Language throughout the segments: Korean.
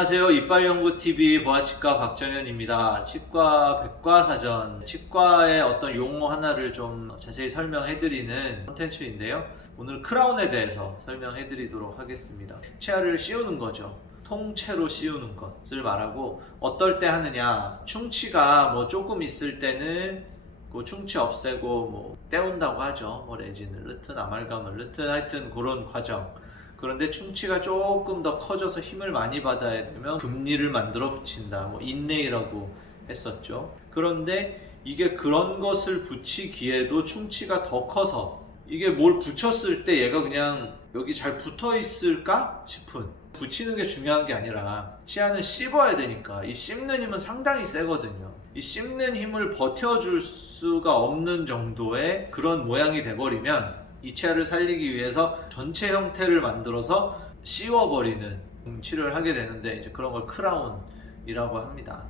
안녕하세요. 이빨연구TV 보아치과 박정현입니다. 치과 백과사전, 치과의 어떤 용어 하나를 좀 자세히 설명해드리는 콘텐츠인데요. 오늘 크라운에 대해서 설명해드리도록 하겠습니다. 치아를 씌우는 거죠. 통째로 씌우는 것을 말하고, 어떨 때 하느냐, 충치가 조금 있을 때는 그 충치 없애고 떼운다고 하죠. 레진을 넣든 아말감을 넣든 하여튼 그런 과정. 그런데 충치가 조금 더 커져서 힘을 많이 받아야 되면 금리를 만들어 붙인다. 인레이라고 했었죠. 그런데 이게 그런 것을 붙이기에도 충치가 더 커서, 이게 뭘 붙였을 때 얘가 그냥 여기 잘 붙어 있을까 싶은, 붙이는 게 중요한 게 아니라 치아는 씹어야 되니까 이 씹는 힘은 상당히 세거든요. 이 씹는 힘을 버텨줄 수가 없는 정도의 그런 모양이 돼버리면 이 치아를 살리기 위해서 전체 형태를 만들어서 씌워버리는 치료를 하게 되는데, 이제 그런 걸 크라운이라고 합니다.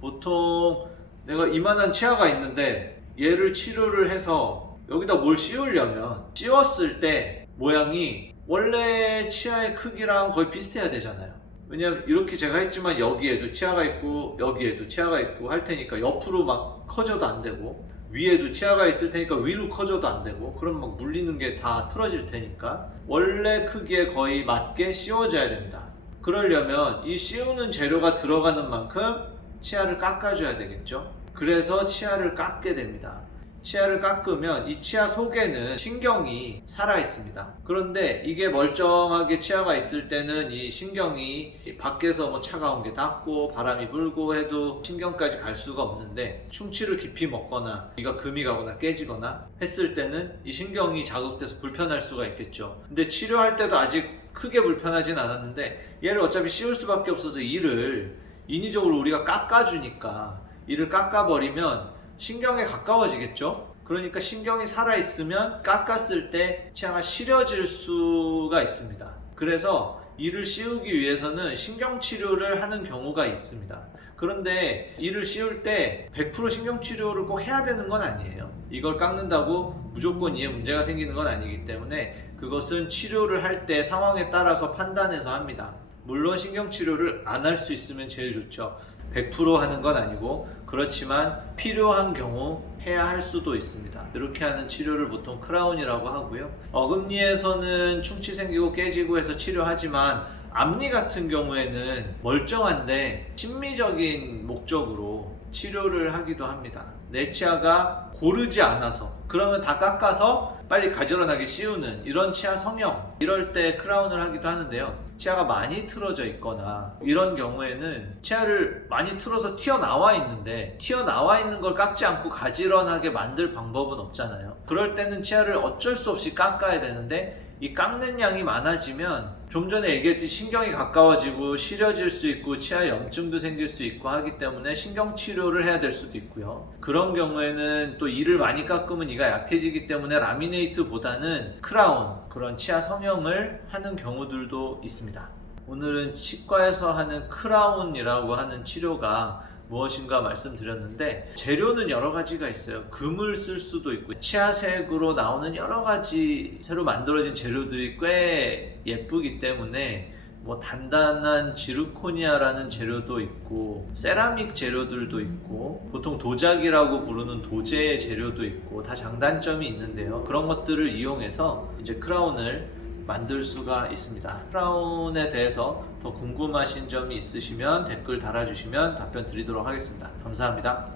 보통 내가 이만한 치아가 있는데 얘를 치료를 해서 여기다 뭘 씌우려면 씌웠을 때 모양이 원래 치아의 크기랑 거의 비슷해야 되잖아요. 왜냐면 이렇게 제가 했지만 여기에도 치아가 있고 여기에도 치아가 있고 할 테니까 옆으로 막 커져도 안 되고, 위에도 치아가 있을 테니까 위로 커져도 안 되고, 그럼 막 물리는 게 다 틀어질 테니까 원래 크기에 거의 맞게 씌워져야 됩니다. 그러려면 이 씌우는 재료가 들어가는 만큼 치아를 깎아줘야 되겠죠. 그래서 치아를 깎게 됩니다. 치아를 깎으면 이 치아 속에는 신경이 살아 있습니다. 그런데 이게 멀쩡하게 치아가 있을 때는 이 신경이 밖에서 차가운 게 닿고 바람이 불고 해도 신경까지 갈 수가 없는데, 충치를 깊이 먹거나 이가 금이 가거나 깨지거나 했을 때는 이 신경이 자극돼서 불편할 수가 있겠죠. 근데 치료할 때도 아직 크게 불편하진 않았는데, 얘를 어차피 씌울 수밖에 없어서 이를 인위적으로 우리가 깎아주니까, 이를 깎아버리면 신경에 가까워지겠죠. 그러니까 신경이 살아있으면 깎았을 때 치아가 시려질 수가 있습니다. 그래서 이를 씌우기 위해서는 신경치료를 하는 경우가 있습니다. 그런데 이를 씌울 때 100% 신경치료를 꼭 해야 되는 건 아니에요. 이걸 깎는다고 무조건 이에 문제가 생기는 건 아니기 때문에 그것은 치료를 할 때 상황에 따라서 판단해서 합니다. 물론 신경치료를 안 할 수 있으면 제일 좋죠. 100% 하는 건 아니고, 그렇지만 필요한 경우 해야 할 수도 있습니다. 이렇게 하는 치료를 보통 크라운이라고 하고요. 어금니에서는 충치 생기고 깨지고 해서 치료하지만, 앞니 같은 경우에는 멀쩡한데 심미적인 목적으로 치료를 하기도 합니다. 내 치아가 고르지 않아서, 그러면 다 깎아서 빨리 가지런하게 씌우는 이런 치아 성형, 이럴 때 크라운을 하기도 하는데요. 치아가 많이 틀어져 있거나 이런 경우에는 치아를 많이 틀어서 튀어나와 있는데, 튀어나와 있는 걸 깎지 않고 가지런하게 만들 방법은 없잖아요. 그럴 때는 치아를 어쩔 수 없이 깎아야 되는데, 이 깎는 양이 많아지면 좀 전에 얘기했듯이 신경이 가까워지고 시려질 수 있고 치아 염증도 생길 수 있고 하기 때문에 신경치료를 해야 될 수도 있고요. 그런 경우에는 또 이를 많이 깎으면 이가 약해지기 때문에 라미네이트보다는 크라운, 그런 치아 성형을 하는 경우들도 있습니다. 오늘은 치과에서 하는 크라운이라고 하는 치료가 무엇인가 말씀드렸는데, 재료는 여러 가지가 있어요. 금을 쓸 수도 있고, 치아색으로 나오는 여러 가지 새로 만들어진 재료들이 꽤 예쁘기 때문에 단단한 지르코니아라는 재료도 있고, 세라믹 재료들도 있고, 보통 도자기라고 부르는 도제 재료도 있고, 다 장단점이 있는데요. 그런 것들을 이용해서 이제 크라운을 만들 수가 있습니다. 크라운에 대해서 더 궁금하신 점이 있으시면 댓글 달아주시면 답변 드리도록 하겠습니다. 감사합니다.